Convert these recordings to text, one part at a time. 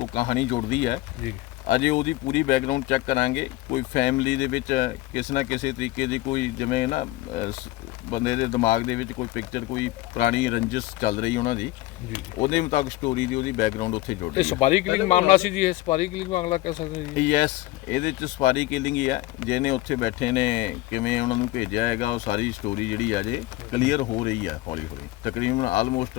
ਉਹ ਕਹਾਣੀ ਜੁੜਦੀ ਹੈ। ਜੀ। ਅਜੇ ਉਹਦੀ ਪੂਰੀ ਬੈਕਗ੍ਰਾਉਂਡ ਚੈੱਕ ਕਰਾਂਗੇ। ਕੋਈ ਫੈਮਿਲੀ ਦੇ ਵਿੱਚ ਕਿਸੇ ਨਾ ਕਿਸੇ ਤਰੀਕੇ ਦੀ ਕੋਈ ਜਿਵੇਂ ਨਾ ਬੰਦੇ ਦੇ ਦਿਮਾਗ ਦੇ ਵਿੱਚ ਕੋਈ ਪਿਕਚਰ ਕੋਈ ਪੁਰਾਣੀ ਰੰਜਿਸ਼ ਚੱਲ ਰਹੀ ਉਹਨਾਂ ਦੀ ਜੀ। ਉਹਦੇ ਮੁਤਾਬਕ ਸਟੋਰੀ ਦੀ ਉਹਦੀ ਬੈਕਗ੍ਰਾਉਂਡ ਉੱਥੇ ਜੁੜ ਇਹ ਰਹੀ ਹੈ ਸਪਾਰੀ ਕਿਲਿੰਗ ਮਾਮਲਾ ਸੀ ਜੀ ਇਹ ਸਪਾਰੀ ਕਿਲਿੰਗ ਮਾਮਲਾ ਕਹਿ ਸਕਦੇ ਜੀ। ਯੈਸ ਇਹਦੇ ਚ ਸਵਾਰੀ ਕਿਲਿੰਗ ਹੀ ਹੈ ਜਿਹਨੇ ਉੱਥੇ ਬੈਠੇ ਨੇ ਕਿਵੇਂ ਉਹਨਾਂ ਨੂੰ ਭੇਜਿਆ ਹੈਗਾ ਉਹ ਸਾਰੀ ਸਟੋਰੀ ਜਿਹੜੀ ਆ ਜੇ ਕਲੀਅਰ ਹੋ ਰਹੀ ਹੈ ਹੌਲੀ ਹੌਲੀ ਤਕਰੀਬਨ ਆਲਮੋਸਟ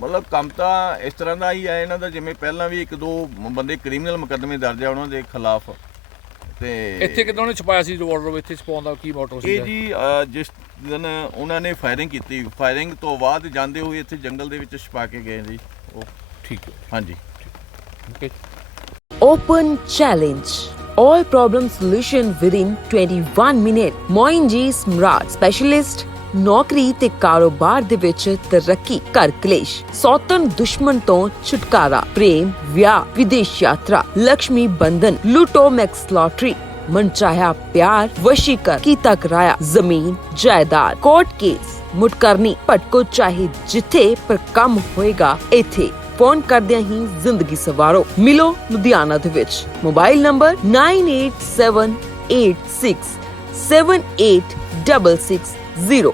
ਮਤਲਬ ਕੰਮ ਤਾਂ ਇਸ ਤਰ੍ਹਾਂ ਦਾ ਹੀ ਹੈ ਇਹਨਾਂ ਦਾ ਜਿਵੇਂ ਪਹਿਲਾਂ ਵੀ ਇੱਕ ਦੋ ਬੰਦੇ ਕ੍ਰਿਮੀਨਲ ਮੁਕੱਦਮੇ ਦਰਜ ਆ ਉਹਨਾਂ ਦੇ ਖਿਲਾਫ ਤੇ ਇੱਥੇ ਕਿਦਾਂ ਉਹਨੇ ਛਪਾਇਆ ਸੀ ਰਿਵਾਲਵਰ ਇੱਥੇ ਛਪਾਉਣ ਦਾ ਕੀ ਮੋਟਿਵ ਸੀ ਇਹ ਜੀ ਜਿਸ ਦਿਨ ਉਹਨਾਂ ਨੇ ਫਾਇਰਿੰਗ ਕੀਤੀ ਫਾਇਰਿੰਗ ਤੋਂ ਬਾਅਦ ਜਾਂਦੇ ਹੋਏ ਇੱਥੇ ਜੰਗਲ ਦੇ ਵਿੱਚ ਛਪਾ ਕੇ ਗਏ ਜੀ। ਉਹ ਠੀਕ ਹੈ। ਹਾਂਜੀ। Okay. Open challenge. All problem solution within 21 minute. Moinji Smrat specialist ਨੌਕਰੀ ਤੇ ਕਾਰੋਬਾਰ ਦੇ ਵਿੱਚ ਤਰੱਕੀ ਕਰ ਕਲੇਸ਼, ਸੌਤਨ ਦੁਸ਼ਮਣ ਤੋਂ ਛੁਟਕਾਰਾ, ਪ੍ਰੇਮ, ਵਿਆਹ, ਵਿਦੇਸ਼ ਯਾਤਰਾ ਲక్ష్ਮੀ ਬੰਧਨ ਲੂਟੋ ਮੈਕਸ ਲਾਟਰੀ, ਮਨਚਾਹਿਆ ਪਿਆਰ ਵਸ਼ੀਕਰ ਕੀਤਾ ਕਰਾਇਆ ਜ਼ਮੀਨ, ਜਾਇਦਾਦ, ਕੋਰਟ ਕੇਸ, ਮੁਟਕਰਨੀ, ਭਟਕੋ ਚਾਹੇ ਜਿੱਥੇ ਪਰ ਕੰਮ ਹੋਏਗਾ, ਇੱਥੇ। ਫੋਨ ਕਰਦਿਆਂ ਹੀ ਜ਼ਿੰਦਗੀ ਸਵਾਰੋ। ਮਿਲੋ ਲੁਧਿਆਣਾ ਦੇ ਵਿੱਚ। Mobile number 9878678660